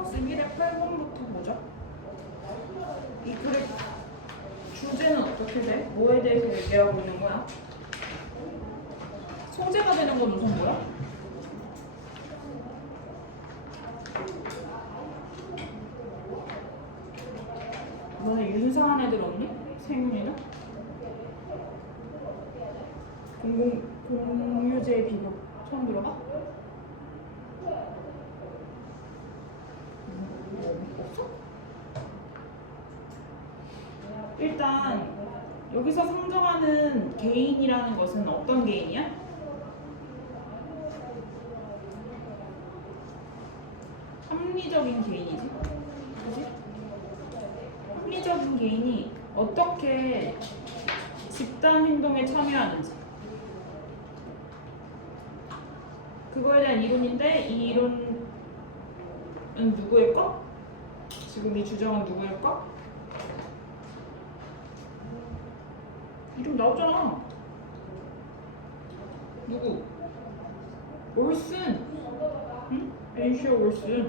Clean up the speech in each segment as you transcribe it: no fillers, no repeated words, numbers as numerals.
플러스 1의 8번부터 뭐죠? 이 그래프 주제는 어떻게 돼? 뭐에 대해서 얘기하고 있는 거야? 소재가 되는 건 우선 뭐야? 너네 윤사한 애들 없니? 세윤이는? 공유제 비교 처음 들어봐? 없어? 일단 여기서 상정하는 개인이라는 것은 어떤 개인이야? 합리적인 개인이지. 그치? 합리적인 개인이 어떻게 집단 행동에 참여하는지 그거에 대한 이론인데 이 이론은 누구일까? 지금 이 주장은 누구일까? 이름 나왔잖아. 누구? 올슨. 응? 맨쇼 올슨에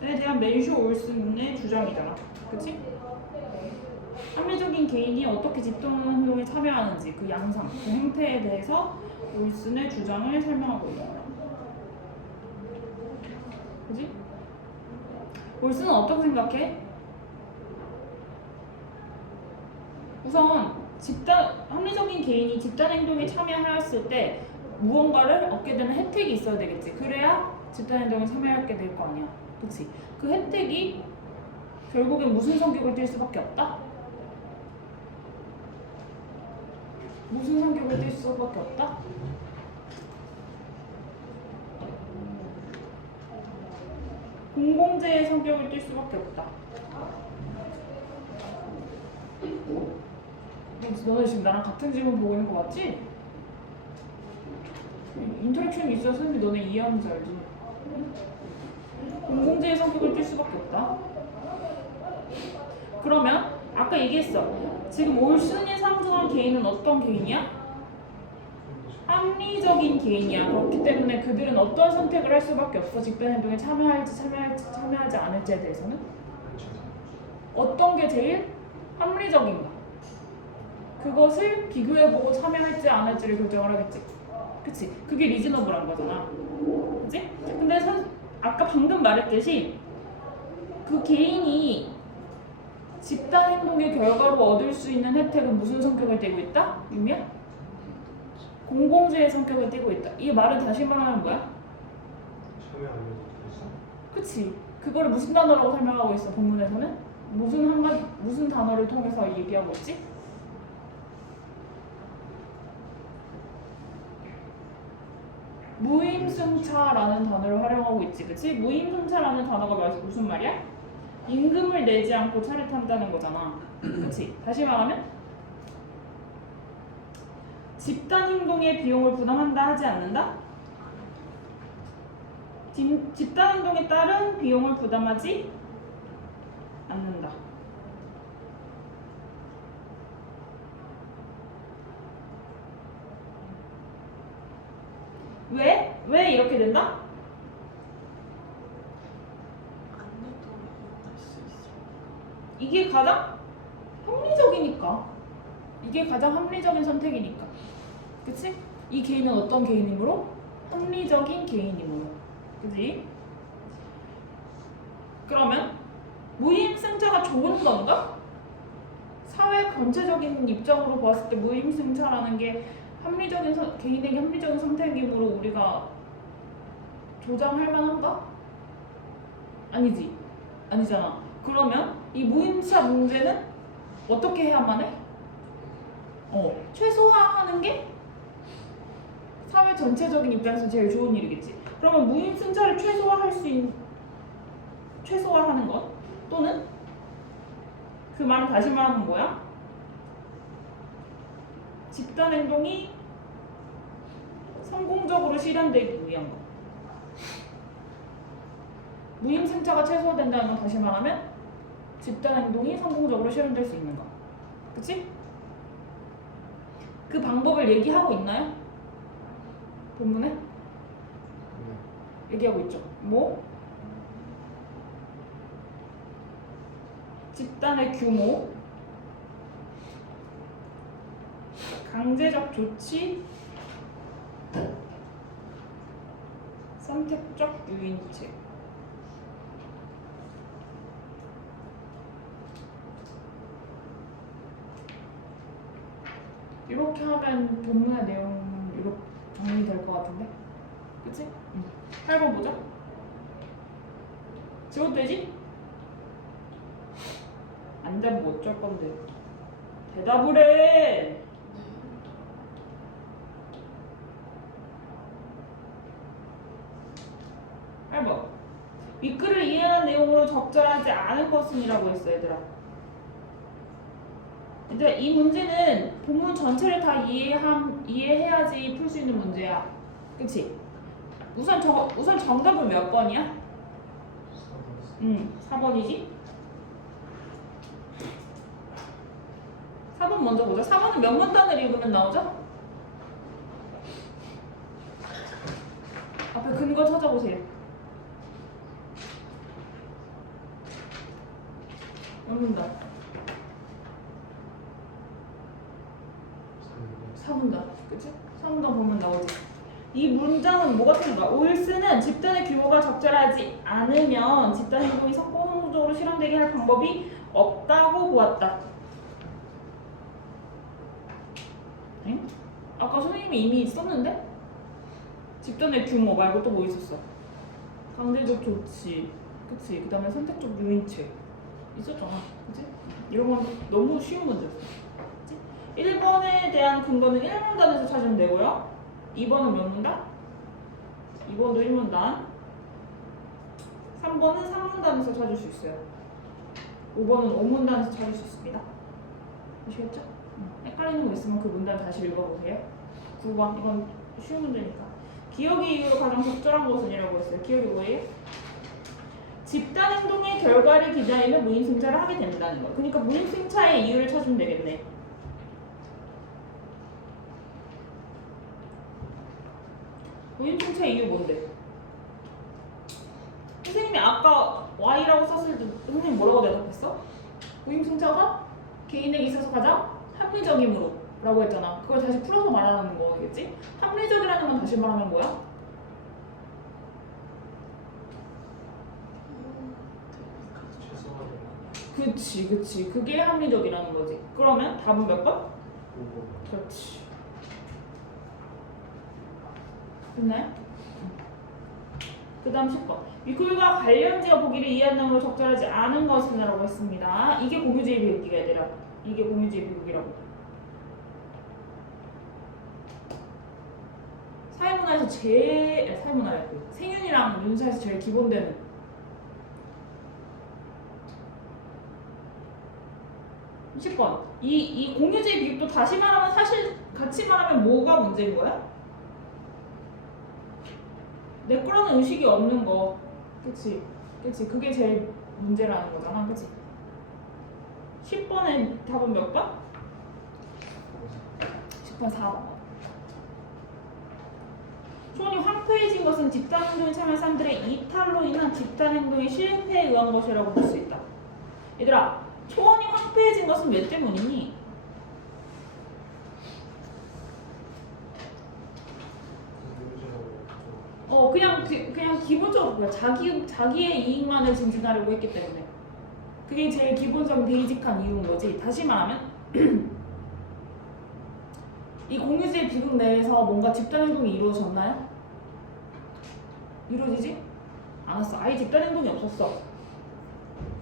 대한 맨쇼 올슨의 주장이잖아. 그치? 합리적인 개인이 어떻게 집단행동에 참여하는지 그 양상, 그 행태에 대해서 올슨의 주장을 설명하고 있는 거야. 그치? 올슨은 어떻게 생각해? 우선 합리적인 개인이 집단행동에 참여하였을 때 무언가를 얻게 되는 혜택이 있어야 되겠지. 그래야 집단행동에 참여하게 될 거 아니야. 그치? 그 혜택이 결국엔 무슨 성격을 띨 수밖에 없다? 무슨 성격을 띨 수밖에 없다? 공공재의 성격을 띨 수밖에 없다. 너네 지금 나랑 같은 질문 보고 있는 거 맞지? 인터랙션이 있어야 선생님이 너네 이해하는지 알지? 공공재의 성격을 띨 수밖에 없다. 그러면 아까 얘기했어. 지금 올슨이 상정한 개인은 어떤 개인이야? 합리적인 개인이야. 그렇기 때문에 그들은 어떤 선택을 할 수밖에 없어. 집단행동에 참여하지 않을지에 대해서는 어떤 게 제일 합리적인가? 그것을 비교해보고 참여할지 안 할지를 결정을 하겠지. 그치? 그게 리즈너블한 거잖아. 그치? 근데 아까 방금 말했듯이 그 개인이 집단 행동의 결과로 얻을 수 있는 혜택은 무슨 성격을 띠고 있다? 유미야? 공공주의 성격을 띠고 있다. 이 말은 다시 말하면 뭐야? 참여 안 해도 됐어. 그치? 그거를 무슨 단어라고 설명하고 있어? 본문에서는? 무슨 단어를 통해서 얘기하고 있지? 무임승차라는 단어를 활용하고 있지, 그치? 무임승차라는 단어가 무슨 말이야? 임금을 내지 않고 차를 탄다는 거잖아. 그치? 다시 말하면 집단 행동의 비용을 부담한다 하지 않는다? 집단 행동에 따른 비용을 부담하지 않는다. 왜? 왜 이렇게 된다? 이게 가장 합리적이니까. 이게 가장 합리적인 선택이니까. 그치? 이 개인은 어떤 개인이므로? 합리적인 개인이므로. 그치? 그러면 무임승차가 좋은 건가? 사회 전체적인 입장으로 봤을 때 무임승차라는 게 개인에게 합리적인 선택이므로 우리가 조장할 만한가? 아니지. 아니잖아. 그러면 이 무임차 문제는 어떻게 해야만 해? 최소화하는 게 사회 전체적인 입장에서 제일 좋은 일이겠지. 그러면 무임승차를 최소화하는 것 또는 그 말은 다시 말하면 뭐야? 집단 행동이 성공적으로 실현되기 위한 것. 무임승차가 최소화된다는 건 다시 말하면 집단 행동이 성공적으로 실현될 수 있는 것. 그치? 그 방법을 얘기하고 있나요? 본문에? 얘기하고 있죠. 뭐? 집단의 규모, 강제적 조치, 선택적 유인책. 이렇게 하면 본문의 내용 이렇게 정리될 것 같은데? 그치? 8번 보자. 지워도 되지? 안 되면 뭐 어쩔 건데. 대답을 해! 번 윗글을 이해한 내용으로 적절하지 않은 것은이라고 했어 얘들아. 얘들아 이 문제는 본문 전체를 다 이해해야지 풀 수 있는 문제야. 그치? 우선 정답은 몇 번이야? 4번이지? 4번 먼저 보자. 4번은 몇 문단을 읽으면 나오죠? 앞에 근거 찾아보세요. 몇 문단? 4문단. 그치? 4문단 보면 나오지. 이 문장은 뭐 같은 거야? 올스는 집단의 규모가 적절하지 않으면 집단 행동이 성공적으로 실현되게 할 방법이 없다고 보았다. 응? 아까 선생님이 이미 썼는데? 집단의 규모 말고 또 뭐 있었어? 강제적 조치, 그치? 그 다음에 선택적 유인책 있었잖아, 그치? 이런 건 너무 쉬운 문제였어, 그치? 1번에 대한 근거는 1문단에서 찾으면 되고요. 2번은 몇 문단? 2번도 1문단. 3번은 3문단에서 찾을 수 있어요. 5번은 5문단에서 찾을 수 있습니다. 아시겠죠? 헷갈리는 거 있으면 그 문단 다시 읽어보세요. 9번, 이건 쉬운 문제니까. 기억의 이유로 가장 적절한 것은이라고 했어요. 기억이 뭐예요? 집단 행동의 결과를 기다리며 무임승차를 하게 된다는 거. 그러니까 무임승차의 이유를 찾으면 되겠네. 무임승차 이유 뭔데? 선생님이 아까 Y라고 썼을 때 선생님 뭐라고 대답했어? 무임승차가 개인에게 있어서 가장 합리적이므로 라고 했잖아. 그걸 다시 풀어서 말하는 거겠지? 합리적이라는 건 다시 말하면 뭐야? 그치. 그게 합리적이라는 거지. 그러면 답은 몇 번? 5번. 그렇지. 됐나요? 그 다음 10번. 윗글과 관련지어 보기를 이해한 내용으로 적절하지 않은 것은 라고 했습니다. 이게 공유주의 비웃기가 얘들아. 이게 공유주의 비웃기라고. 사회문화에서 사회문화였고 생윤이랑 윤사에서 제일 기본되는 10번. 이 공유주의 비웃도 다시 말하면 사실 같이 말하면 뭐가 문제인 거야? 내 거라는 의식이 없는 거. 그치? 그게 제일 문제라는 거잖아. 그치? 10번의 답은 몇 번? 10번 4번. 초원이 황폐해진 것은 집단행동에 참여한 사람들의 이탈로 인한 집단행동의 실패에 의한 것이라고 볼 수 있다. 얘들아, 초원이 황폐해진 것은 왜 때문이니? 그냥 기본적으로 그래. 자기의 이익만을 증진하려고 했기 때문에. 그게 제일 기본적인 베이직한 이유인 거지. 다시 말하면 이 공유주의 비극 내에서 뭔가 집단 행동이 이루어졌나요? 이루어지지? 않았어. 아예 집단 행동이 없었어.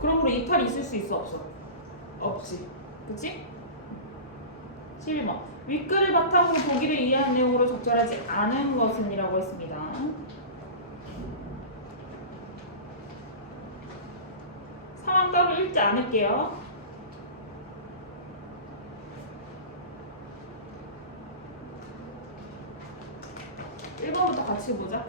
그러므로 이탈이 있을 수 있어? 없어? 없지. 그치? 11번. 윗글을 바탕으로 보기를 이해한 내용으로 적절하지 않은 것은이라고 했습니다. 상황 따로 읽지 않을게요. 1번부터 같이 보자.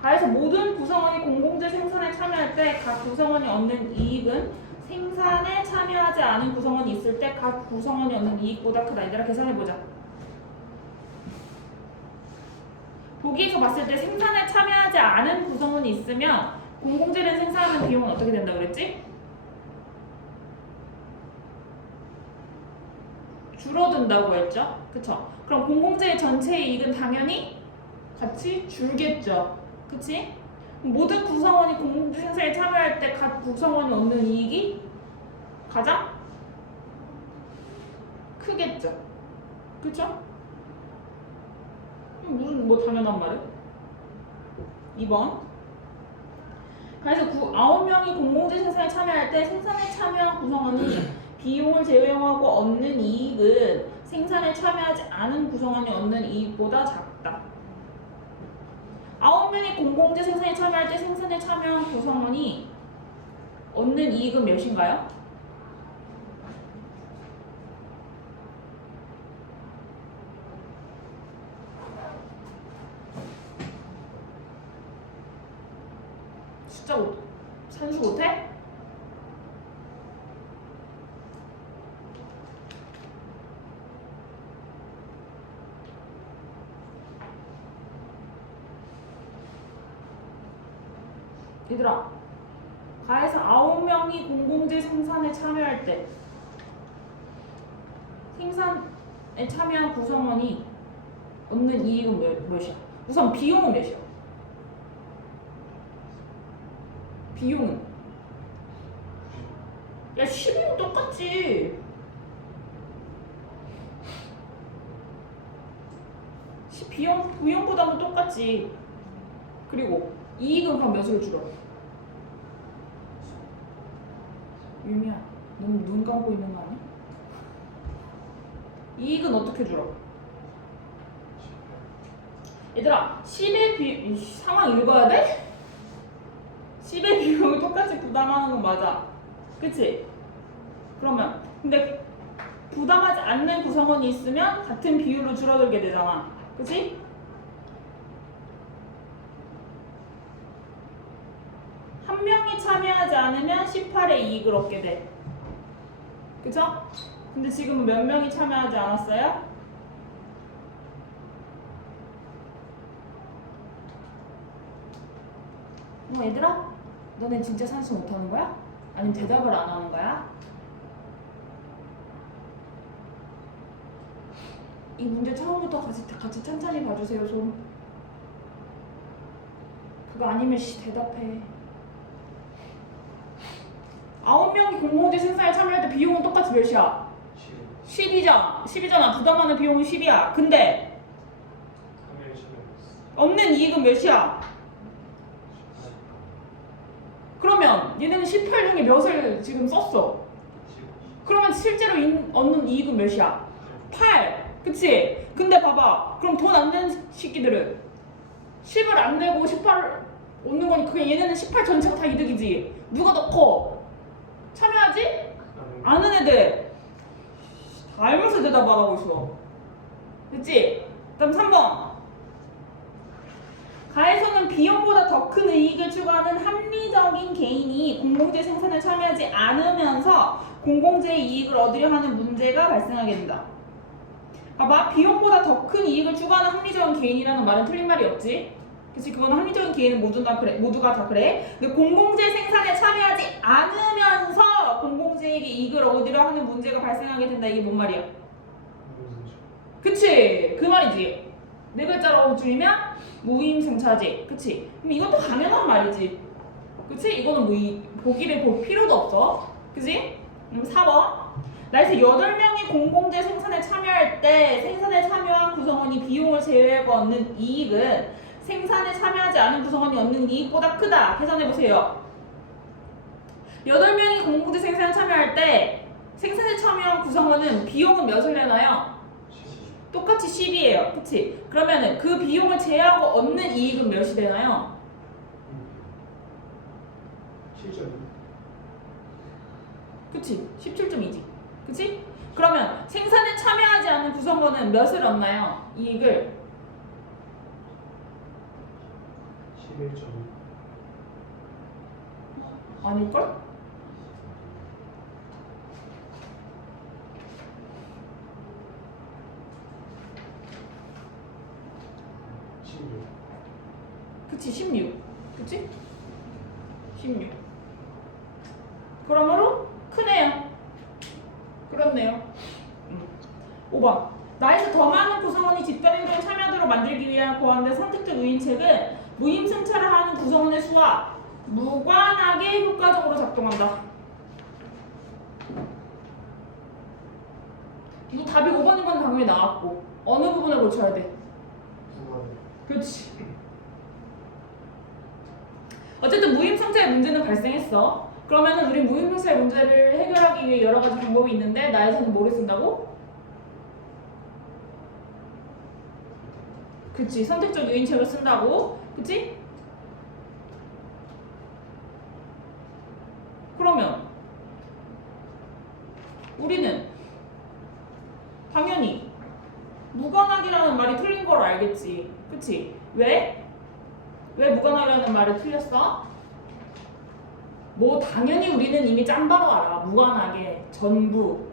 가에서 모든 구성원이 공공재 생산에 참여할 때 각 구성원이 얻는 이익은 생산에 참여하지 않은 구성원이 있을 때 각 구성원이 얻는 이익보다 크다. 얘들아 계산해보자. 보기에서 봤을 때 생산에 참여하지 않은 구성원이 있으면 공공재를 생산하는 비용은 어떻게 된다 그랬지? 줄어든다고 했죠? 그쵸? 그럼 공공재의 전체 이익은 당연히 같이 줄겠죠? 그치? 모든 구성원이 공공재 생산에 참여할 때 각 구성원이 얻는 이익이 가장 크겠죠? 그쵸? 무슨 뭐 당연한 말이야? 2번. 그래서 9명이 공공재 생산에 참여할 때 생산에 참여한 구성원이 비용을 제외하고 얻는 이익은 생산에 참여하지 않은 구성원이 얻는 이익보다 작다. 9명이 공공재 생산에 참여할 때 생산에 참여한 구성원이 얻는 이익은 몇인가요? 숫자 산수 못해? 얘들아, 가에서 9명이 공공재 생산에 참여할 때 생산에 참여한 구성원이 얻는 이익은 몇이야? 우선 비용은 몇이야? 비용은? 야, 10이면 똑같지. 10 비용보다는 똑같지. 그리고 이익은 그럼 몇으로 줄어? 유미야, 넌 눈 감고 있는 거 아니야? 이익은 어떻게 줄어? 얘들아, 10의 상황 읽어야 돼? 10의 비용을 똑같이 부담하는 건 맞아. 그치? 그러면 근데 부담하지 않는 구성원이 있으면 같은 비율로 줄어들게 되잖아. 그치? 한 명이 참여하지 않으면 18의 이익을 얻게 돼. 그쵸? 근데 지금은 몇 명이 참여하지 않았어요? 얘들아? 너네 진짜 산수 못하는 거야? 아니면 대답을 안 하는 거야? 이 문제 처음부터 같이 천천히 봐주세요. 손. 그거 아니면 대답해. 9명이 공공재 생산에 참여할 때 비용은 똑같이 몇이야? 10이잖아. 부담하는 비용은 10이야. 근데 얻는 이익은 몇이야? 그러면 얘네는 18 중에 몇을 지금 썼어? 그러면 실제로 얻는 이익은 몇이야? 8. 그치? 근데 봐봐. 그럼 돈 안 되는 새끼들은 10을 안 내고 18을 얻는 거니 그게 얘네는 18 전체가 다 이득이지. 누가 더 커? 참여하지? 아는 애들. 다 알면서 대답 안 하고 있어. 됐지? 그다음 3번. 가에서는 비용보다 더 큰 이익을 추구하는 합리적인 개인이 공공재 생산에 참여하지 않으면서 공공재의 이익을 얻으려 하는 문제가 발생하게 된다. 봐봐, 비용보다 더 큰 이익을 추구하는 합리적인 개인이라는 말은 틀린 말이 없지. 그치? 그건 합리적인 개인은 모두가 다 그래. 근데 공공재 생산에 참여하지 않으면서 공공재에게 이익을 얻으려 하는 문제가 발생하게 된다. 이게 뭔 말이야? 그치? 그 말이지. 네 글자로 줄이면 무임승차지. 그치? 그럼 이것도 당연한 말이지. 그치? 이거는 뭐 보기를 볼 필요도 없어. 그치? 4번. 나에서 8명이 공공재 생산에 참여할 때 생산에 참여한 구성원이 비용을 제외하고 얻는 이익은 생산에 참여하지 않은 구성원이 얻는 이익보다 크다. 계산해보세요. 8명이 공공재 생산에 참여할 때 생산에 참여한 구성원은 비용은 몇을 내나요? 똑같이 10이에요. 그치? 그러면은 그 비용을 제외하고 얻는 이익은 몇이 되나요? 7점. 그치? 17.2지. 그치? 그러면 생산에 참여하지 않은 구성원은 몇을 얻나요? 이익을? 11점. 아닐걸? 그치? 16. 그치? 16. 그러므로 크네요. 그렇네요. 5번. 나에서 더 많은 구성원이 집단 행동에 참여하도록 만들기 위한 고안된 선택적 유인책은 무임승차를 하는 구성원의 수와 무관하게 효과적으로 작동한다. 이거 답이 5번인 건 당연히 나왔고 어느 부분을 고쳐야 돼? 9번. 그렇지. 어쨌든 무임승차의 문제는 발생했어. 그러면은 우리 무임승차의 문제를 해결하기 위해 여러 가지 방법이 있는데 나에서는 뭐를 쓴다고? 그치. 선택적 유인책을 쓴다고. 그치? 그러면 우리는 당연히 무관하기라는 말이 틀린 걸 알겠지. 그치? 왜? 왜 무관하기라는 말이 틀렸어? 뭐 당연히 우리는 이미 짬바로 알아. 무관하게, 전부,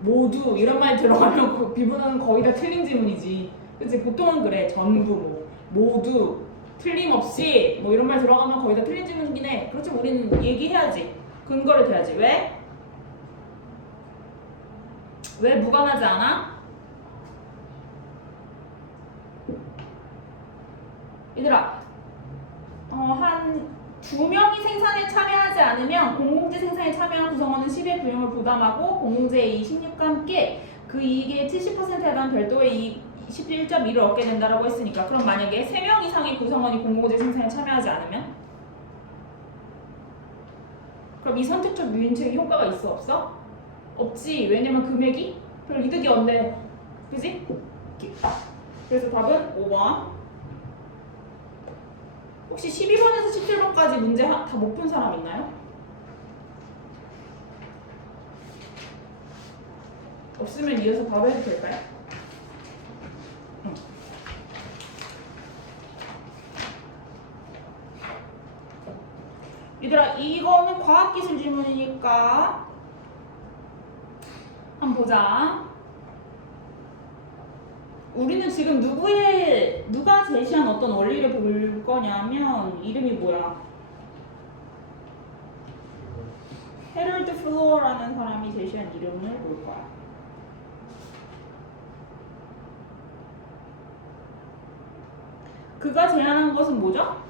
모두 이런 말이 들어가면 그 비문은 거의 다 틀린 지문이지. 그치? 보통은 그래. 전부, 뭐, 모두, 틀림없이 뭐 이런 말 들어가면 거의 다 틀린 지문이긴 해. 그렇지만 우리는 얘기해야지. 근거를 대야지. 왜? 왜 무관하지 않아? 얘들아, 한 2명이 생산에 참여하지 않으면 공공재 생산에 참여한 구성원은 10의 비용을 부담하고 공공재의 이익과 함께 그 이익의 70%에 해당하는 별도의 이익 11.1을 얻게 된다라고 했으니까 그럼 만약에 3명 이상의 구성원이 공공재 생산에 참여하지 않으면? 그럼 이 선택적 유인책이 효과가 있어 없어? 없지. 왜냐면 금액이 별 이득이 없네. 그지? 그래서 답은 5번. 혹시 12번에서 17번까지 문제 다 못 푼 사람 있나요? 없으면 이어서 바로 해도 될까요? 얘들아, 이거는 과학기술 질문이니까 한번 보자. 우리는 지금 누가 제시한 어떤 원리를 볼 거냐면 이름이 뭐야? 헤럴드 플로어라는 사람이 제시한 이름을 볼 거야. 그가 제안한 것은 뭐죠?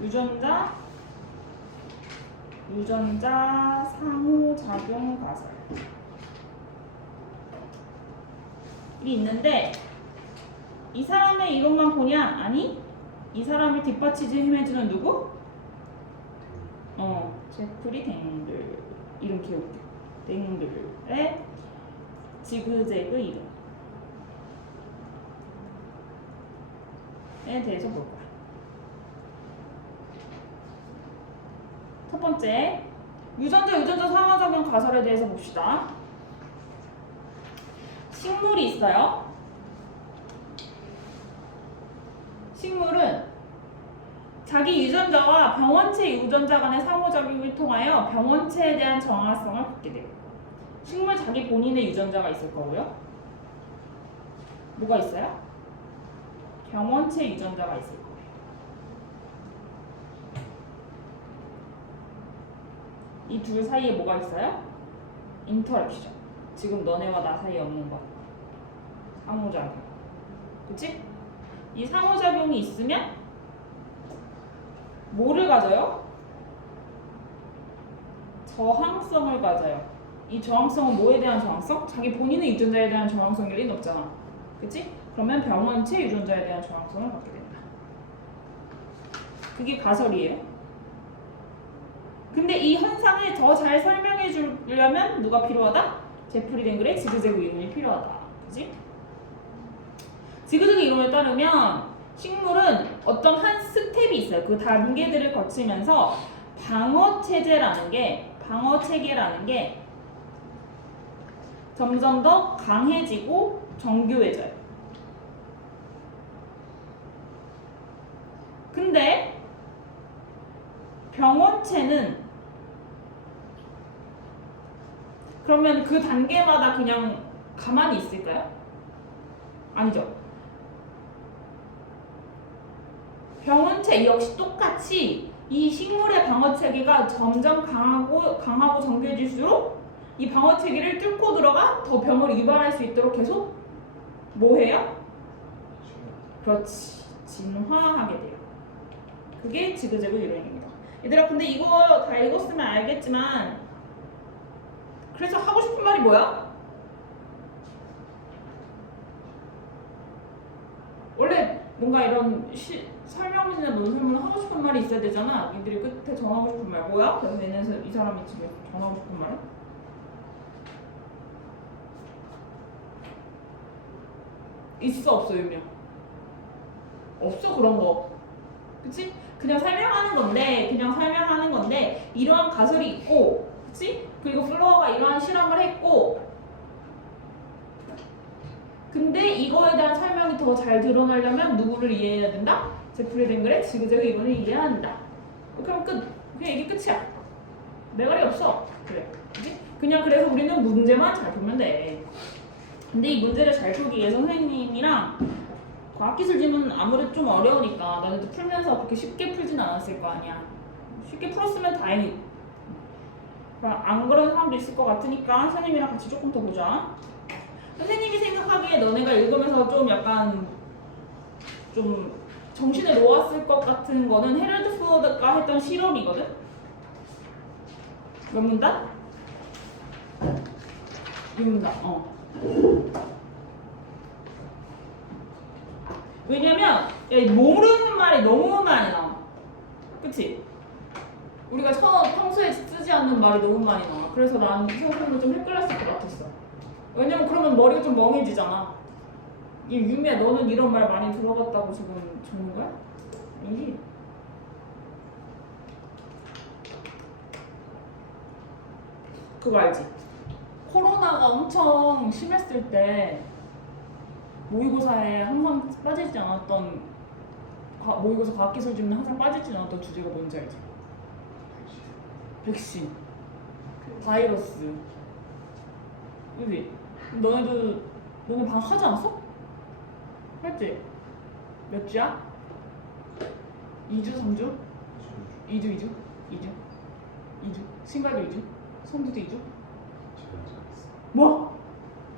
유전자 상호작용 가설이 있는데 이 사람의 이론만 보냐? 아니, 이 사람을 뒷받침해주는 누구? 제프리 댕글. 이름 기억해. 댕글의 지그재그 이론에 대해서 볼 거야. 첫 번째, 유전자 상호작용 가설에 대해서 봅시다. 식물이 있어요. 식물은 자기 유전자와 병원체 유전자 간의 상호작용을 통하여 병원체에 대한 정화성을 갖게 돼요. 식물 자기 본인의 유전자가 있을 거고요. 뭐가 있어요? 병원체 유전자가 있을 거예요. 이 둘 사이에 뭐가 있어요? 인터랙션. 지금 너네와 나 사이에 없는 것. 상호작용. 그치? 이 상호작용이 있으면 뭐를 가져요? 저항성을 가져요. 이 저항성은 뭐에 대한 저항성? 자기 본인의 유전자에 대한 저항성일 리는 없잖아. 그치? 그러면 병원체 유전자에 대한 저항성을 갖게 된다. 그게 가설이에요. 근데 이 현상을 더 잘 설명해 주려면 누가 필요하다? 제프리 댕글의 지그재그 이론이 필요하다. 그치? 지그재그 이론에 따르면 식물은 어떤 한 스텝이 있어요. 그 단계들을 거치면서 방어체계라는 게 점점 더 강해지고 정교해져요. 근데 병원체는 그러면 그 단계마다 그냥 가만히 있을까요? 아니죠. 병원체 역시 똑같이 이 식물의 방어 체계가 점점 강하고 정교해질수록 이 방어체계를 뚫고 들어가 더 병을 유발할 수 있도록 계속 뭐 해요? 그렇지. 진화하게 돼요. 그게 지그재그 이론입니다. 얘들아 근데 이거 다 읽었으면 알겠지만 그래서 하고 싶은 말이 뭐야? 원래 뭔가 이런 설명문이나 논설문을 하고 싶은 말이 있어야 되잖아. 니들이 끝에 정하고 싶은 말 뭐야? 그래서 얘네에서 이 사람이 지금 정하고 싶은 말은? 있어 없어 유명? 없어 그런 거. 그치? 그냥 설명하는 건데 이러한 가설이 있고, 그치? 그리고 플로어가 이러한 실험을 했고, 근데 이거에 대한 설명이 더 잘 드러나려면 누구를 이해해야 된다? 제프리 댕글의 지그재그 이론을 이해해야 한다. 그럼 끝. 그냥 이게 끝이야. 매갈이 없어. 그래. 그치? 그냥 그래서 우리는 문제만 잘 풀면 돼. 근데 이 문제를 잘 풀기 위해 선생님이랑 과학기술 지문 아무래도 좀 어려우니까 너네도 풀면서 그렇게 쉽게 풀진 않았을 거 아니야. 쉽게 풀었으면 다행이고. 안 그런 사람도 있을 것 같으니까 선생님이랑 같이 조금 더 보자. 선생님이 생각하기에 너네가 읽으면서 좀 약간 좀 정신에 놓았을 것 같은 거는 헤럴드 포드가 했던 실험이거든? 몇 문단? 2문단. 왜냐면 모르는 말이 너무 많이 나와. 그치? 우리가 평소에 쓰지 않는 말이 너무 많이 나와. 그래서 난 선생님은 좀 헷갈렸을 것 같았어. 왜냐면 그러면 머리가 좀 멍해지잖아. 유미야 너는 이런 말 많이 들어봤다고 지금 적는 거야? 아니지? 그거 알지? 코로나가 엄청 심했을 때 모의고사에 항상 빠지지 않았던 모의고사 과학기술 지문에 항상 빠지지 않았던 주제가 뭔지 알지? 백신, 바이러스. 그지? 너네 방학하지 않았어? 했지? 몇 주야? 2주, 3주? 2주? 신갈도 2주? 선두도 2주? 뭐?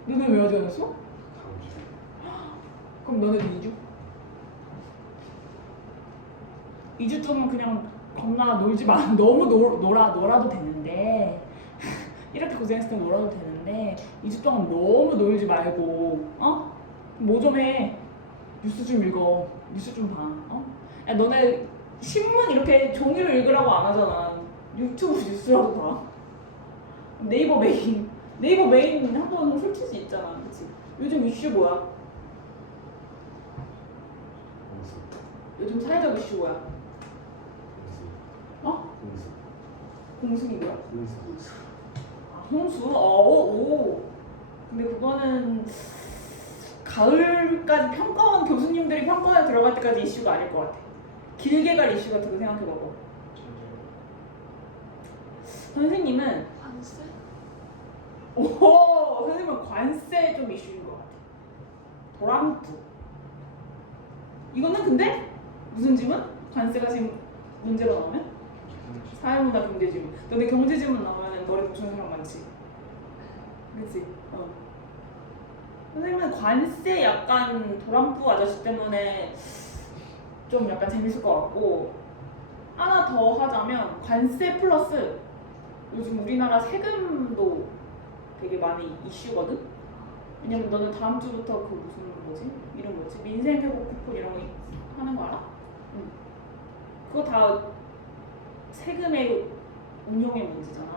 너네 왜 하지 않았어? 그럼 너네도 2주? 2주 동안 그냥 겁나 놀지 마. 너무 놀아도 되는데 이렇게 고생했을 때 놀아도 되는데 2주 동안 너무 놀지 말고 뭐 좀 해. 뉴스 좀 읽어. 뉴스 좀 봐. 야 너네 신문 이렇게 종이로 읽으라고 안 하잖아. 유튜브 뉴스라도 봐. 네이버 메인 한번 훑을 수 있잖아. 그치? 요즘 이슈 뭐야? 요즘 사회적 이슈 뭐야? 공승이 뭐야? 홍수? 오. 근데 그거는 가을까지 교수님들이 평가원에 들어갈 때까지 이슈가 아닐 것 같아. 길게 갈 이슈 같은 거 생각해봐봐. 선생님은 관세? 선생님은 관세 좀 이슈인 것 같아. 도랑부. 이거는 근데 무슨 지문? 관세가 지금 문제로 나오면? 사회문화 경제지문. 너네 경제지문 나오면 머리 붙이는 사람 많지? 그치? 선생님은 관세 약간 도란부 아저씨 때문에 좀 약간 재밌을 것 같고, 하나 더 하자면 관세 플러스 요즘 우리나라 세금도 되게 많이 이슈거든? 왜냐면 너는 다음 주부터 그 이름 뭐지? 민생회복 쿠폰 이런 거 하는 거 알아? 응. 그거 다 세금의 운용의 문제잖아.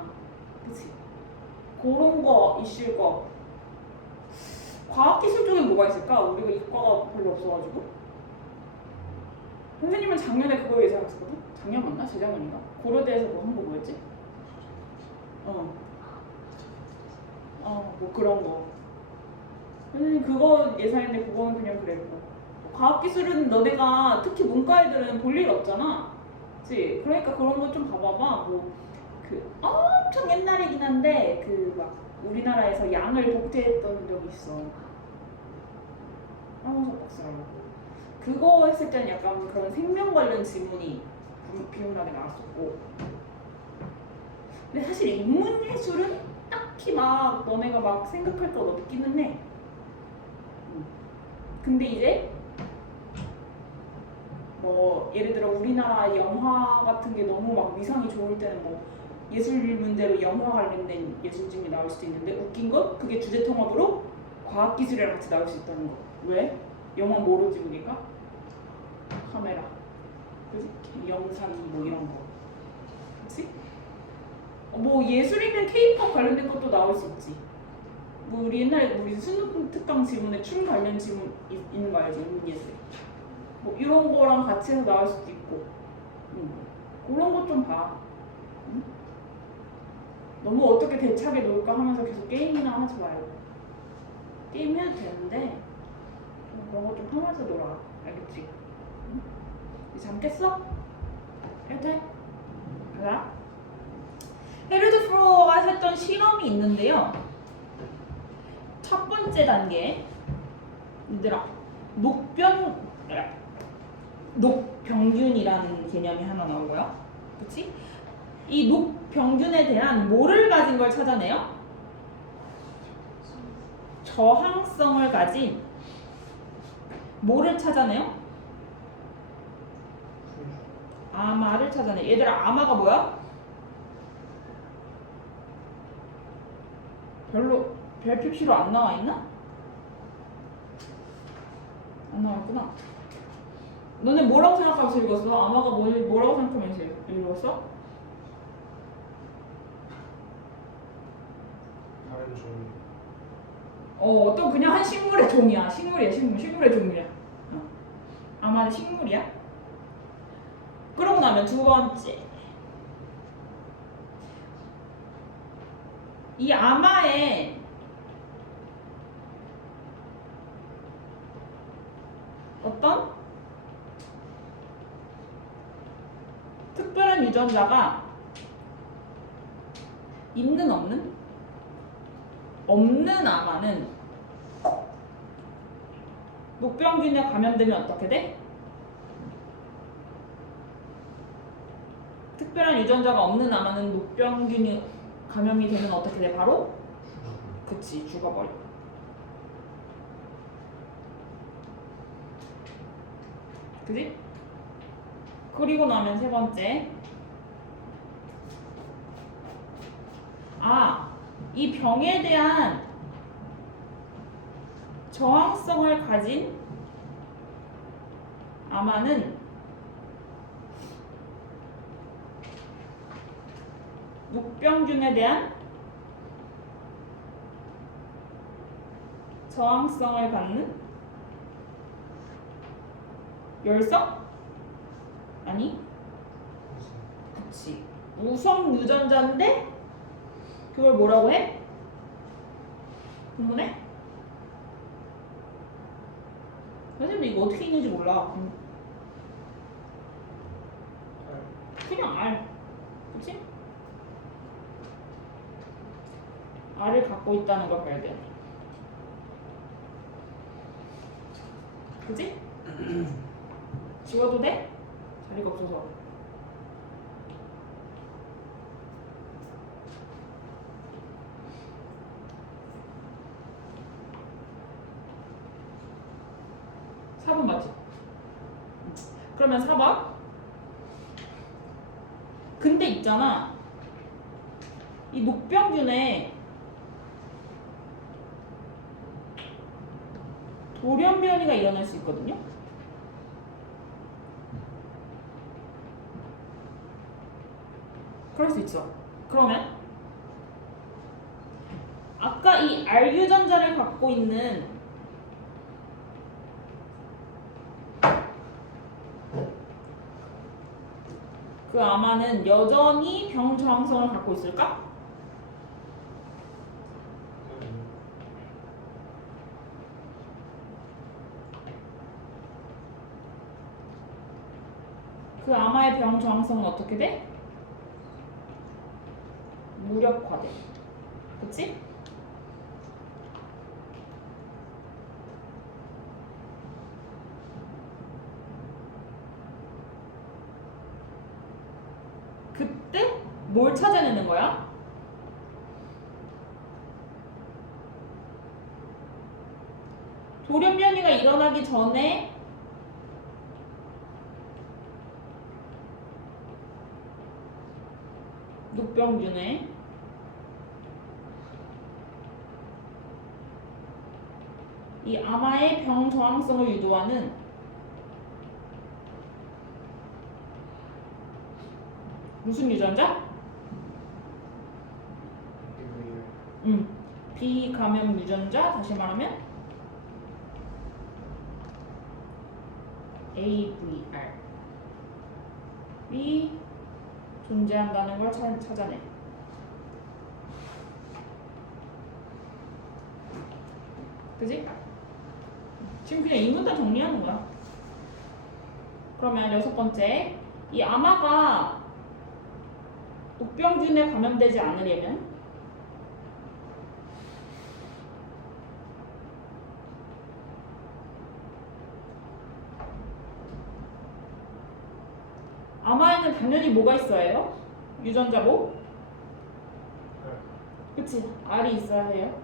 그치? 그런 거 이슈일 거. 과학기술 쪽에 뭐가 있을까? 우리가 이과가 별로 없어가지고. 선생님은 작년에 그거 예상했었거든? 작년 맞나? 재작년인가? 고려대에서 뭐 한 거 뭐였지? 뭐 그런 거. 선생님 그거 예상했는데 그거는 그냥 그랬고. 과학기술은 너네가 특히 문과 애들은 볼 일 없잖아. 그치? 그러니까 그런 거 좀 봐봐봐. 엄청 옛날이긴 한데 막 우리나라에서 양을 복제했던 적이 있어. 황우석 박사라고. 그거 했을 때는 약간 그런 생명 관련 지문이 비문학에 나왔었고. 근데 사실 인문예술은 딱히 딱히 막 너네가 막 생각할 것 없기는 해. 근데 이제 뭐 예를 들어 우리나라 영화 같은 게 너무 막 위상이 좋을 때는 뭐 예술 문제로 영화 관련된 예술집이 나올 수도 있는데 웃긴 건 그게 주제 통합으로 과학기술이랑 같이 나올 수 있다는 거. 왜? 영화 모르지 우리가? 카메라, 그지? 영상 뭐 이런 거, 그치? 뭐 예술이면 K-pop 관련된 것도 나올 수 있지. 뭐 우리 옛날에 우리 수능 특강 지문에 춤 관련 지문 있는 거 알지? 인문예술. 뭐 이런 거랑 같이 해서 나올 수도 있고. 그런 것 좀 봐. 너무 어떻게 대차게 놀까 하면서 계속 게임이나 하지 말고. 게임 해도 되는데 그런 거 좀 하면서 놀아. 알겠지? 이제 잠 깼어? 해도 돼? 가자. 헤르드 프로가 했던 실험이 있는데요. 첫 번째 단계, 얘들아, 녹병균이라는 개념이 하나 나오고요. 그치? 이 녹병균에 대한 뭐를 가진 걸 찾아내요? 저항성을 가진 뭐를 찾아내요? 아마를 찾아내. 얘들아, 아마가 뭐야? 별로 별 표시로 안 나와 있나? 안 나왔구나. 너네 뭐라고 생각하면서 읽었어? 아마가 뭐라고 생각하면서 읽었어? 다른 종류. 어떤 그냥 한 식물의 종이야. 식물의 종이야. 아마는 식물이야. 그러고 나면 두 번째, 이 아마에 어떤 특별한 유전자가 있는 없는? 없는 아마는 녹병균에 감염되면 어떻게 돼? 특별한 유전자가 없는 아마는 녹병균이 감염이 되면 어떻게 돼? 바로? 그치, 죽어버려. 그지? 그리고 나면 세 번째, 이 병에 대한 저항성을 가진 아마는 녹병균에 대한 저항성을 갖는 열성? 아니? 그치. 우성 유전자인데 그걸 뭐라고 해? 궁금해? 선생님도 이거 어떻게 읽는지 몰라. 그냥 알. 그치? 알을 갖고 있다는 걸 발견해. 그치? 지워도 돼? 자리가 없어서. (4번) 맞지? 그러면 4번. 근데 있잖아, 이 녹병균에 돌연변이가 일어날 수 있거든요. 그럴 수 있어. 그러면 아까 이 R 유전자를 갖고 있는 그 아마는 여전히 병 저항성을 갖고 있을까? 그 아마의 병 저항성은 어떻게 돼? 무력화돼. 그치? 그때 뭘 찾아내는 거야? 돌연변이가 일어나기 전에 녹병균에 이 아마의 병 저항성을 유도하는 무슨 유전자? 비감염 유전자, 다시 말하면 AVR이 존재한다는 걸 찾아내. 그지? 지금 그냥 이 문단 정리하는 거야. 그러면 6번째, 이 아마가 녹병균에 감염되지 않으려면 아마에는 당연히 뭐가 있어야 해요? 유전자 뭐? 그치? R이 있어야 해요.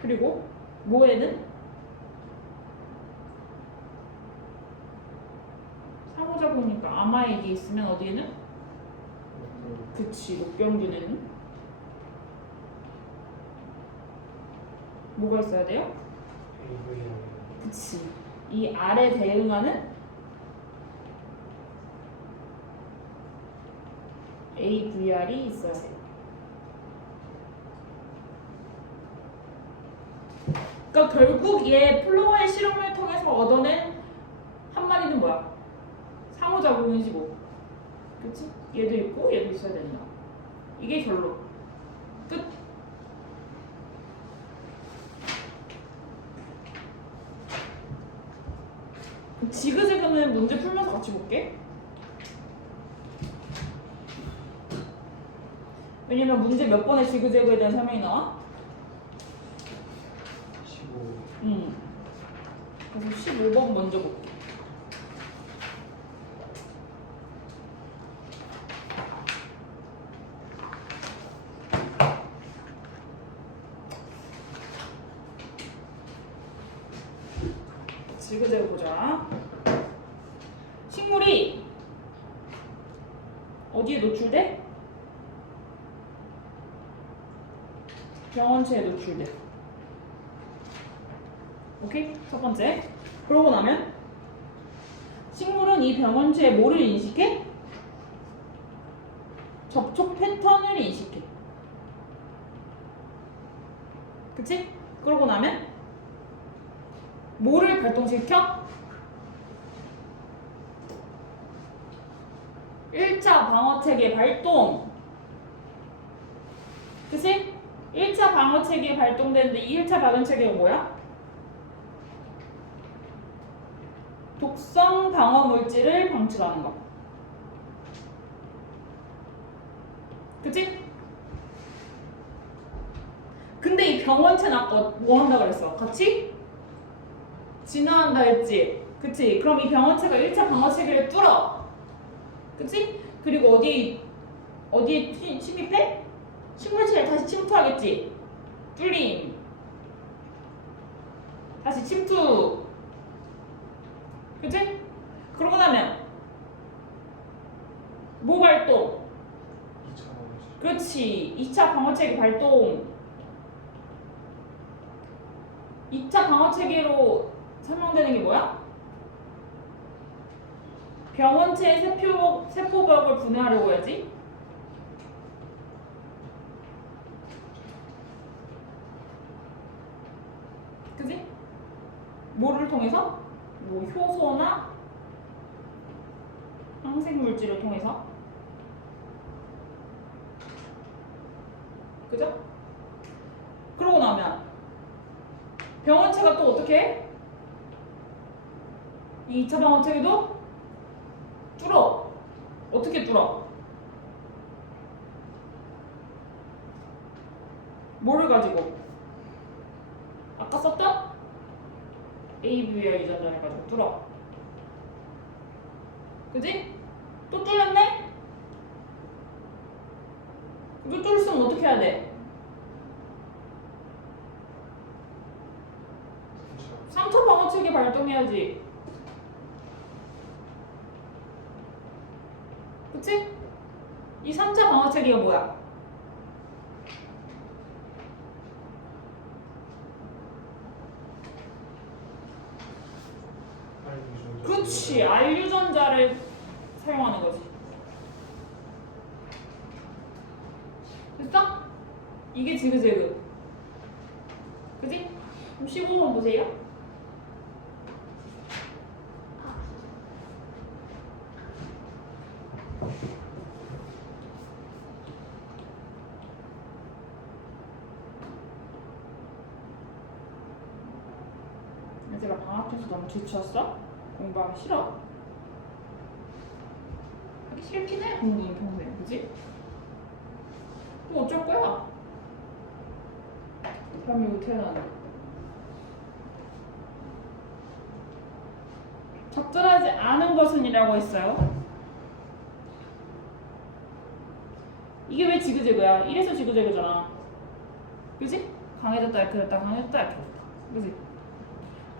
그리고 뭐에는? 상호작용이니까 아마에 이게 있으면 어디에는? 그치, 녹병균에는 뭐가 있어야 돼요? 그치. 이 R에 대응하는 AVR이 있어야 돼요. 그러니까 결국 얘 플로어의 실험을 통해서 얻어낸 한 마리는 뭐야? 상호작용이지 뭐. 그치? 얘도 있고 얘도 있어야 된다. 이게 결론. 끝. 지그재그는 문제 풀면서 같이 볼게. 왜냐면 문제 몇 번에 지그재그에 대한 설명이 나와? 15. 그래서 15번 먼저 볼게. 지그재그 보자. 식물이 어디에 노출돼? 병원체에 노출돼. 오케이? 첫 번째. 그러고 나면 식물은 이 병원체에 뭐를 인식해? 접촉 패턴을 인식해. 그치? 그러고 나면 뭐를 발동시켜? 1차 방어체계 발동. 그치? 1차 방어체계 발동되는데 이 1차 방어체계가 뭐야? 독성 방어 물질을 방출하는 거. 그치? 근데 이 병원체는 아까 뭐 한다 그랬어? 같이? 진화한다 했지? 그치? 그럼 이 병원체가 1차 방어체계를 뚫어. 그치? 그리고 어디에 침입해? 식물체에 다시 침투하겠지? 뚫림. 다시 침투. 그치? 그러고 나면 뭐 발동? 2차. 그렇지. 2차 방어체계 발동. 2차 방어체계로 설명되는 게 뭐야? 병원체의 세포벽을 분해하려고 해야지. 그지? 뭐를 통해서? 뭐 효소나 항생물질을 통해서. 그죠? 그러고 나면 병원체가 또 어떻게 해? 이 2차 방어체계도 뚫어. 어떻게 뚫어? 뭐를 가지고? 아까 썼던 AVR 유전자를 가지고 뚫어. 그지? 또 뚫렸네? 이것도 쓰면 어떻게 해야 돼? 3차 방어체계 발동해야지. 그치? 이 3차 방어체계가 뭐야? 그치, R유전자를 사용하는 거지. 됐어? 이게 지그재그. 그치? 그럼 15번 보세요. 얘들아, 방학해서 너무 지쳤어? 공부하기 싫어? 하기 싫긴 해, 공부는 평소에. 그치? 그럼 어쩔 거야? 대한민국 태어나는. 적절하지 않은 것은 이라고 했어요. 이게 왜 지그재그야? 이래서 지그재그잖아. 그지? 강해졌다, 약해졌다, 강해졌다, 약해졌다. 그지?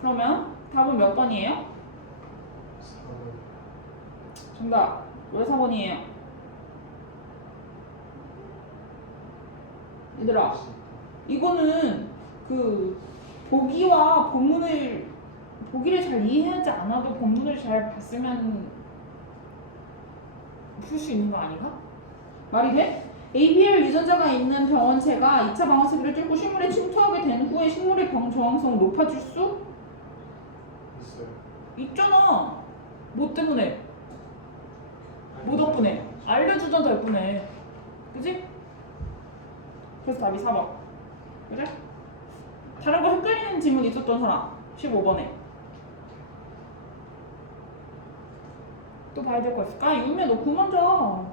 그러면 답은 몇 번이에요? 4번. 정답. 왜 4번이에요? 얘들아, 이거는 그 보기와 보기를 잘 이해하지 않아도 본문을 잘 봤으면 풀 수 있는 거 아닌가? 말이 돼? ABL 유전자가 있는 병원체가 2차 방어체계를 뚫고 식물에 침투하게 된 후에 식물의 병 저항성을 높아질 수 있어요. 있잖아. 뭐 때문에? 뭐 덕분에? 알려주던 덕분에. 그지? 그래서 답이 4번. 그래? 다른 거 헷갈리는 질문 있었던 사람 15번에 또 봐야 될 거 있을까? 윤미야 너 그만 자.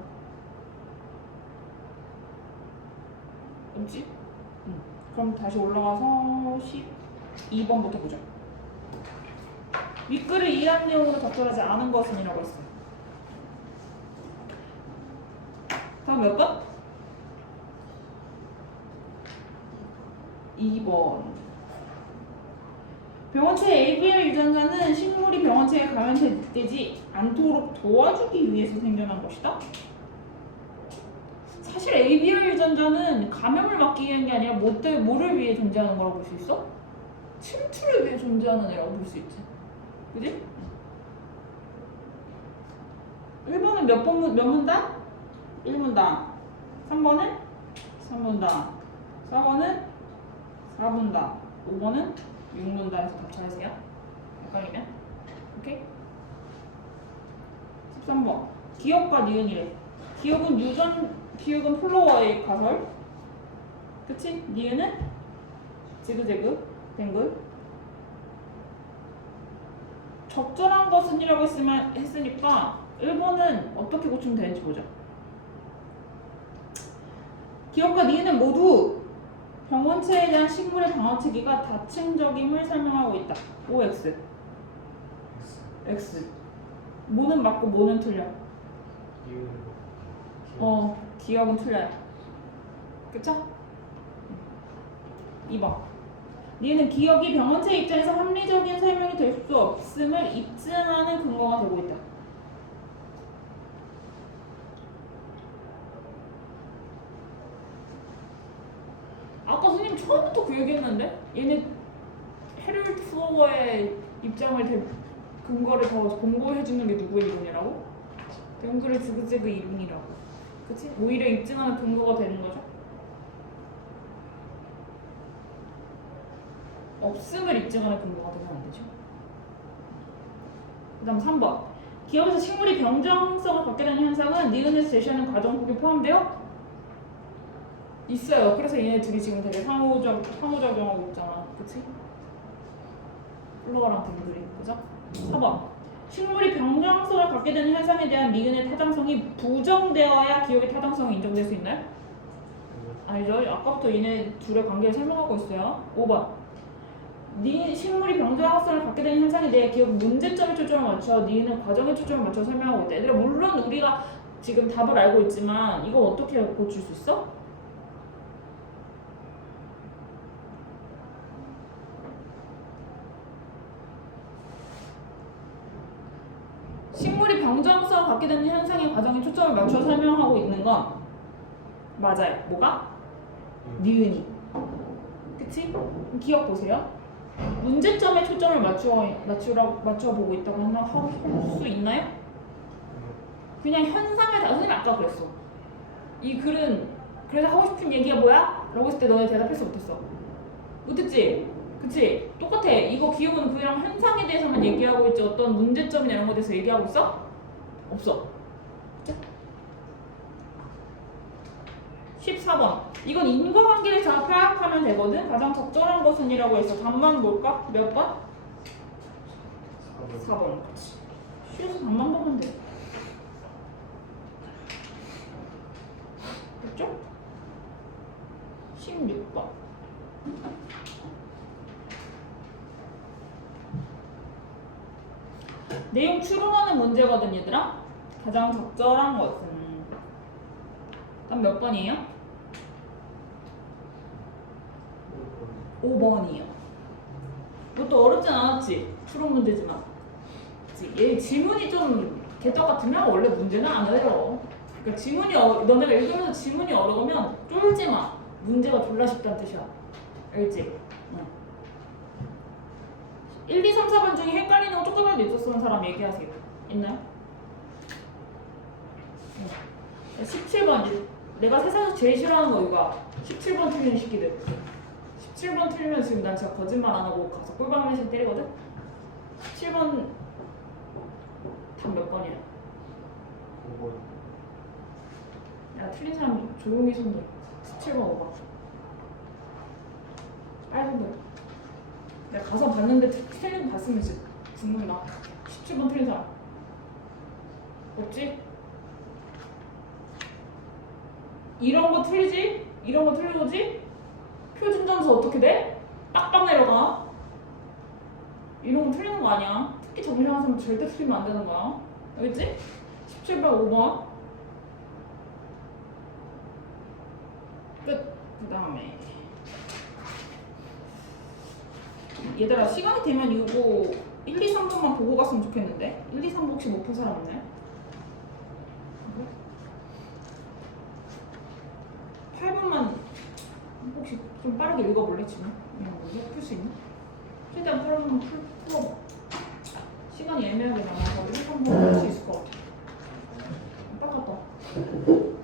없지? 응. 그럼 다시 올라가서 12번부터 보자. 윗글을 이해한 내용으로 적절하지 않은 것은 이라고 했어. 다음 몇 번? 2번. 병원체 ABL 유전자는 식물이 병원체에 감염되지 않도록 도와주기 위해서 생겨난 것이다. 사실 ABL 유전자는 감염을 막기 위한 게 아니라 뭐를 위해 존재하는 거라고 볼 수 있어? 침투를 위해 존재하는 애라고 볼 수 있지. 그지? 1번은 몇 문단? 1문단. 3번은 3문단. 4번은 4문단. 5번은 6문단에서 답 찾으세요. 헷갈리면. 오케이? 13번. 기억과 니은이래. 기억은 플로어의 가설. 그치? 니은은 지그재그, 뱅글. 적절한 것은 이라고 했으니까 1번은 어떻게 고치면 되는지 보자. 기억과 니은은 모두 병원체에 대한 식물의 방어체계가 다층적임을 설명하고 있다. OX. X. 뭐는 맞고 뭐는 틀려. 기억은 틀려요. 그쵸? 2번. 니는 기억이 병원체 입장에서 합리적인 설명이 될 수 없음을 입증하는 근거가 되고 있다. 아까 선생님 처음부터 그 얘기했는데? 얘네 헤럴드 플로어의 근거를 더 공고해주는 게 누구의 이론이라고? 뱅글의 지그재그 이론이라고. 그치? 오히려 입증하는 근거가 되는 거죠. 없음을 입증하는 근거가 되면 안 되죠. 그 다음 3번. 기업에서 식물이 병정성을 갖게 되는 현상은 니은에서 제시하는 과정폭에 포함되어 있어요. 그래서 얘네 둘이 지금 되게 상호작용하고 있잖아. 그치? 플로어랑 뱅글이. 그죠? 4번. 식물이 병정성을 갖게 되는 현상에 대한 니은의 타당성이 부정되어야 기업의 타당성이 인정될 수 있나요? 아니죠. 아까부터 얘네 둘의 관계를 설명하고 있어요. 5번. 식물이 병정성을 갖게 되는 현상에 대해 기업은 문제점에 초점을 맞춰 니은은 과정에 초점을 맞춰 설명하고 있다. 얘들아 물론 우리가 지금 답을 알고 있지만 이거 어떻게 고칠 수 있어? 정정성을 갖게 되는 현상의 과정에 초점을 맞춰 설명하고 있는 건 맞아요. 뭐가? 니은이. 그치? 기억 보세요. 문제점에 초점을 맞춰보고 있다고 할 수 있나요? 그냥 현상을 다 선생님이 아까 그랬어. 이 글은 그래서 하고 싶은 얘기가 뭐야? 라고 했을 때 너네 대답했어 못했어? 못했지? 그치? 똑같아. 이거 기억은 그냥 현상에 대해서만 얘기하고 있지 어떤 문제점이나 이런 거에 대해서 얘기하고 있어? 없어. 14번. 이건 인과관계를 잘 파악하면 되거든. 가장 적절한 것은 이라고 해서 답만 볼까? 몇 번? 4번. 그치. 쉬워서 답만 보면 돼. 됐죠? 16번. 내용 추론하는 문제거든 얘들아. 가장 적절한 것은 그럼 몇 번이에요? 5번이요. 이것도 어렵진 않았지? 추론 문제지만. 그치? 얘 지문이 좀 개떡 같으면 원래 문제는 안 어려워. 그러니까 지문이 너네가 읽으면서 지문이 어려우면 쫄지 마. 문제가 졸라 쉽다는 뜻이야. 알겠지? 1, 2, 3, 4번 중에 헷갈리는 거 조금이라도 있었던 사람 얘기하세요. 있나요? 17번. 내가 세상에서 제일 싫어하는 거 이거야. 17번 틀리는 새끼들. 17번 틀리면 지금 난 진짜 거짓말 안 하고 가서 꿀밤 매실 때리거든? 17번 답 몇 번이야? 5번. 야, 틀린 사람 조용히 손들어. 17번 5번. 빨리 손들어. 내가 가서 봤는데 틀린 거 봤으면 진짜 죽는다. 17번 틀린 사람. 없지? 이런 거 틀리지? 이런 거 틀리고지? 표준 점수 어떻게 돼? 빡빡 내려가. 이런 거 틀리는 거 아니야. 특히 정시하는 사람 절대 틀리면 안 되는 거야. 알겠지? 17번 5번. 끝. 그 다음에 얘들아 시간이 되면 이거 1, 2, 3번만 보고 갔으면 좋겠는데 1, 2, 3번 혹시 못 푼 사람 없나요? 8번만 혹시 좀 빠르게 읽어볼래 지금? 그냥 먼저 풀 수 있나? 최대한 8번만 풀어봐. 시간이 애매하게 남아서 1, 3번 풀 수 있을 것 같아. 빡갔다.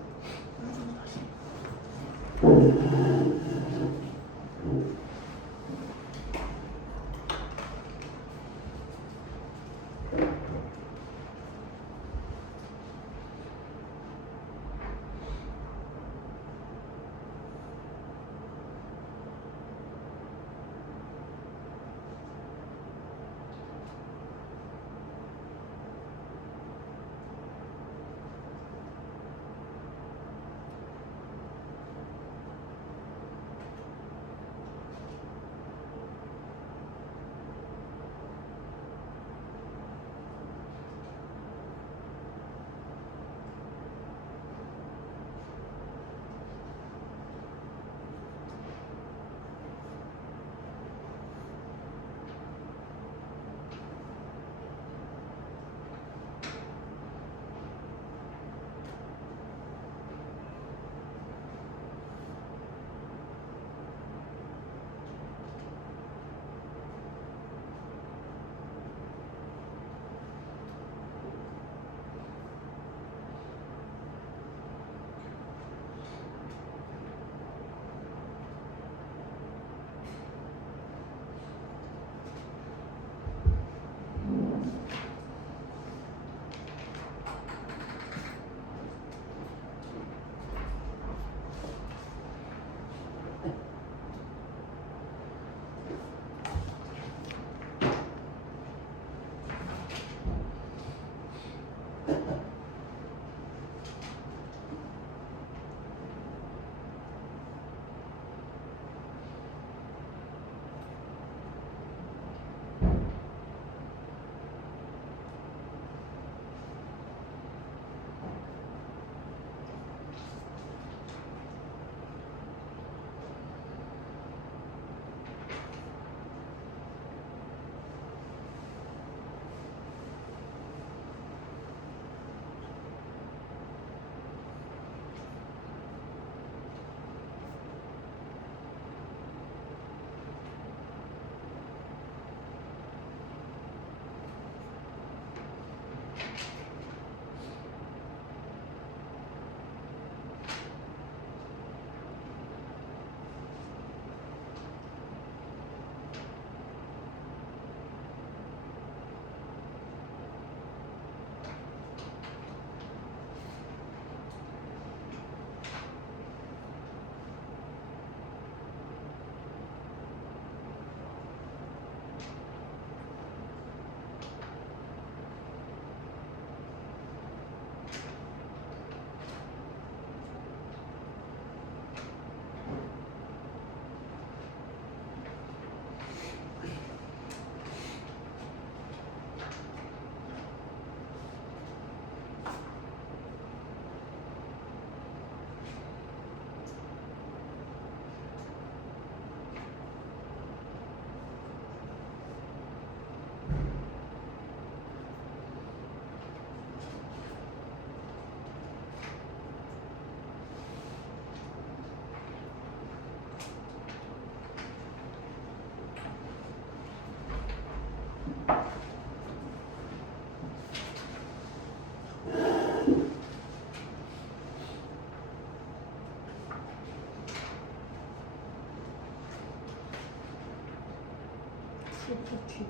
저 뒤.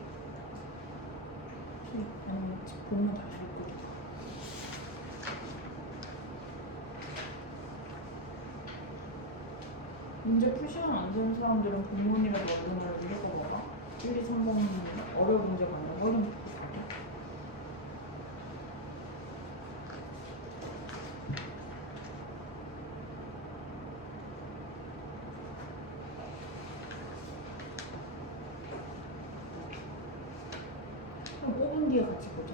아니면 보면 다 알고. 문제 풀 시간 안 되는 사람들은 본문이라도 얼마나 무조건 뭐라? 1, 2, 3번 어려운 문제가 아니라 어려운 문제. 그럼 뽑은 뒤에 같이 보자.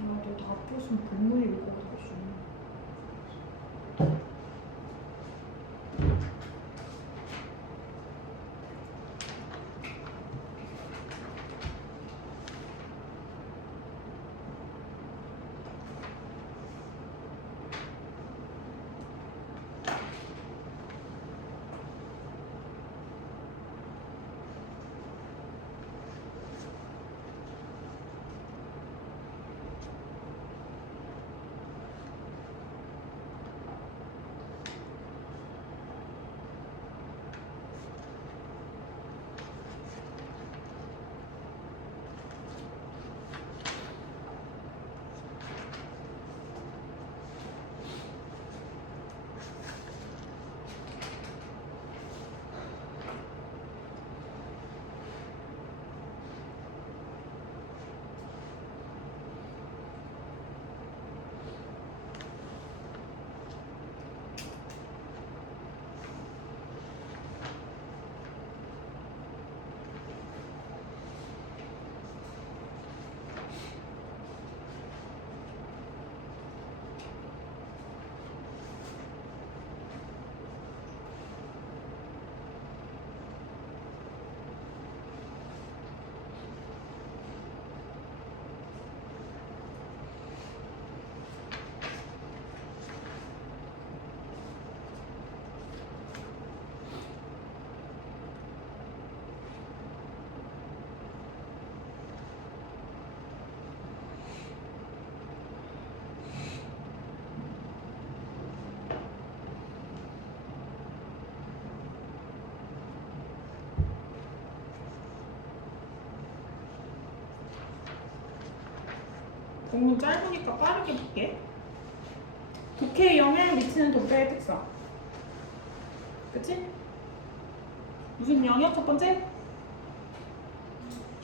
너다 풀었으면 본문이 올 것 같아. 너무 짧으니까 빠르게 볼게. 독해에 영향을 미치는 독자의 특성. 그치? 무슨 영역 첫 번째?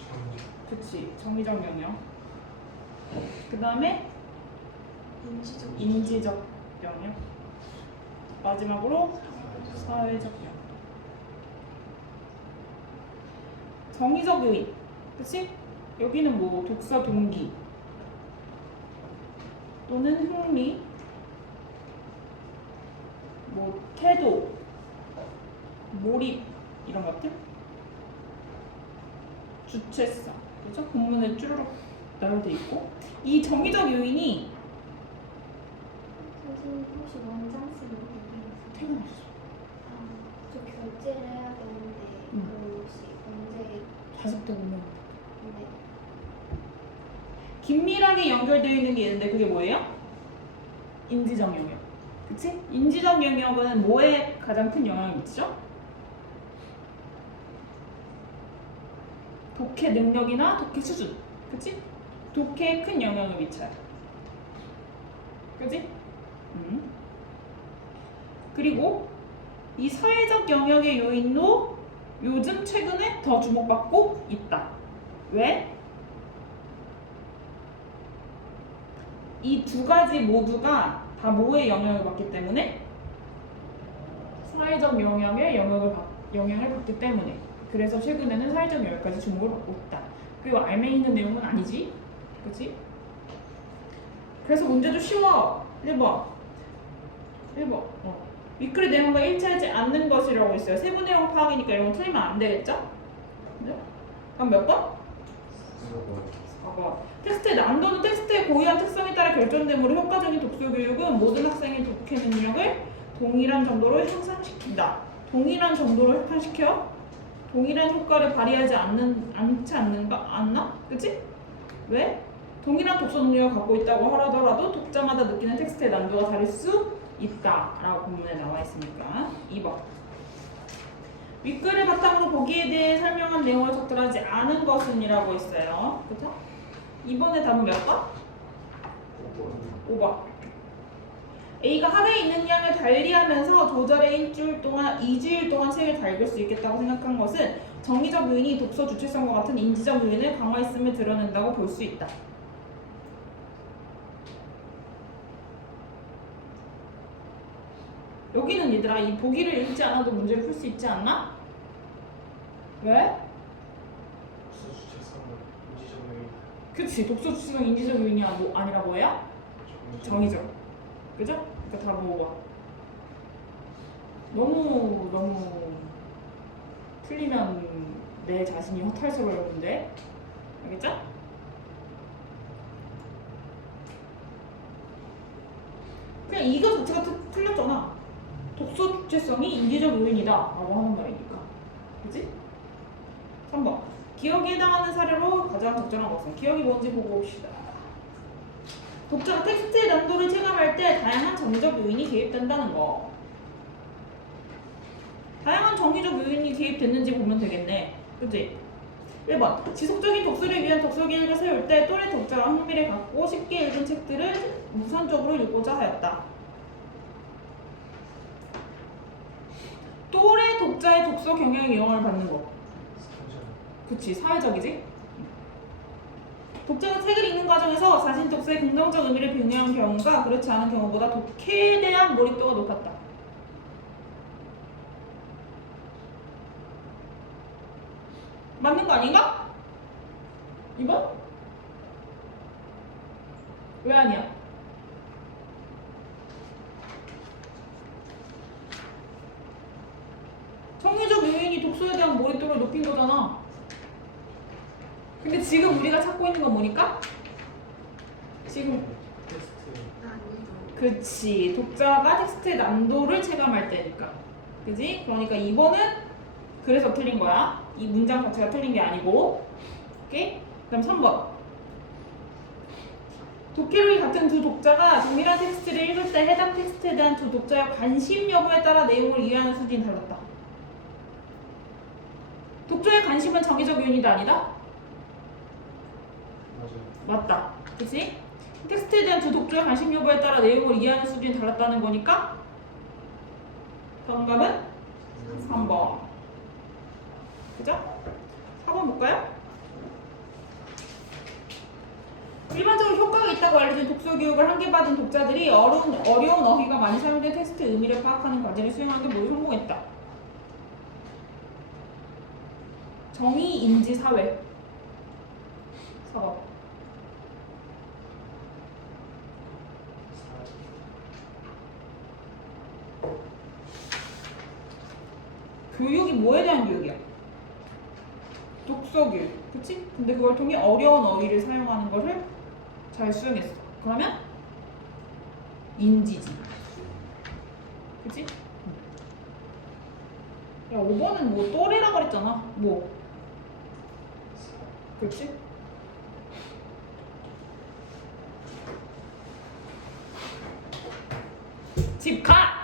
정지. 그치, 정의적 영역. 그 다음에 인지적 인지적 영역. 마지막으로 사회적 영역. 정의적 요인. 그치? 여기는 뭐 독서 동기 또는 흥미, 뭐 태도, 몰입 이런 것들. 주체성. 그죠? 본문에 쭈르륵 나열돼 있고 이 정의적 요인이 선생님 혹시 원장 쓰는 거 있어요? 퇴근했어. 저 결제를 해야 되는데 그럼 혹시 언제? 40대 보면 네. 긴밀하게 연결되어 있는 게 있는데 그게 뭐예요? 인지적 영역. 그치? 인지적 영역은 뭐에 가장 큰 영향을 미치죠? 독해 능력이나 독해 수준. 그치? 독해에 큰 영향을 미쳐요. 그치? 그리고 이 사회적 영역의 요인도 요즘 최근에 더 주목받고 있다. 왜? 이 두 가지 모두가 다 뭐에 영향을 받기 때문에? 사회적 영역의 영향을 받기 때문에. 그래서 최근에는 사회적 영역까지 주목을 받고 있다. 그리고 알맹이 있는 내용은 아니지. 그치? 그래서 문제도 쉬워. 1번. 위클리 내용과 일치하지 않는 것이라고 있어요. 세부 내용 파악이니까 이런 거 틀리면 안 되겠죠? 네? 그럼 몇 번? 4번. 텍스트의 난도는 텍스트의 고유한 특성에 따라 결정되므로 효과적인 독서 교육은 모든 학생의 독해 능력을 동일한 정도로 향상시킨다. 동일한 정도로 향상시켜? 동일한 효과를 발휘하지 않지 않나? 그치? 왜? 동일한 독서 능력을 갖고 있다고 하더라도 독자마다 느끼는 텍스트의 난도가 다를 수 있다라고 본문에 나와 있으니까 2번. 윗글을 바탕으로 보기에 대해 설명한 내용을 적절하지 않은 것은 이라고 있어요. 그쵸? 이번에 답은 몇 번? 5번. A가 하루에 있는 양을 달리하면서 조절해 일주일 동안, 2주일 동안 책을 다 읽을 수 있겠다고 생각한 것은 정의적 요인이 독서 주체성과 같은 인지적 요인을 강화했음을 드러낸다고 볼 수 있다. 여기는 얘들아 이 보기를 읽지 않아도 문제를 풀 수 있지 않나? 왜? 수주체성은 인지적 요인. 그치, 독서 주체성 인지적 요인이 아니라 뭐야? 정의적. 그죠? 그러니까 다 뭐가 너무 틀리면 내 자신이 허탈스러운데 알겠죠? 그냥 이거 자체가 틀렸잖아. 독서 주체성이 인지적 요인이다 라고 하는 말이니까. 그치? 3번. 기억에 해당하는 사례로 가장 적절한 것은? 기억이 뭔지 보고 봅시다. 독자가 텍스트의 난도를 체감할 때 다양한 정의적 요인이 개입된다는 거. 다양한 정의적 요인이 개입됐는지 보면 되겠네. 그치? 1번. 지속적인 독서를 위한 독서 계획을 세울 때 또래 독자가 흥미를 갖고 쉽게 읽은 책들을 우선적으로 읽고자 하였다. 또래 독자의 독서 경향에 영향을 받는 거. 그치, 사회적이지? 독자가 책을 읽는 과정에서 자신 독서의 긍정적 의미를 병행한 경우가 그렇지 않은 경우보다 독해에 대한 몰입도가 높았다. 맞는 거 아닌가? 2번? 왜 아니야? 정의적 요인이 독서에 대한 몰입도를 높인 거잖아. 근데 지금 우리가 찾고 있는 건 뭐니까? 지금 텍스트. 그치, 독자가 텍스트의 난도를 체감할 때니까. 그지? 그러니까 2번은 그래서 틀린 거야. 이 문장 자체가 틀린 게 아니고. 오케이? 그럼 3번. 독해력이 같은 두 독자가 동일한 텍스트를 읽을 때 해당 텍스트에 대한 두 독자의 관심 여부에 따라 내용을 이해하는 수준이 달랐다. 독자의 관심은 정의적 요인이다 아니다? 맞아요. 맞다. 그치? 텍스트에 대한 두 독자의 관심 여부에 따라 내용을 이해하는 수준이 달랐다는 거니까 정답은 3번. 그죠? 4번 볼까요? 일반적으로 효과가 있다고 알려진 독서 교육을 한 개 받은 독자들이 어려운 어휘가 많이 사용된 테스트 의미를 파악하는 과제를 수행하는 데 모두 성공했다. 정의, 인지, 사회. 4번. 교육이 뭐에 대한 교육이야? 독서 교육. 그치? 근데 그걸 통해 어려운 어휘를 사용하는 것을 잘 수행했어. 그러면 인지지. 그치? 야, 5번은 뭐 또래라 그랬잖아. 뭐. 그치? 집 가!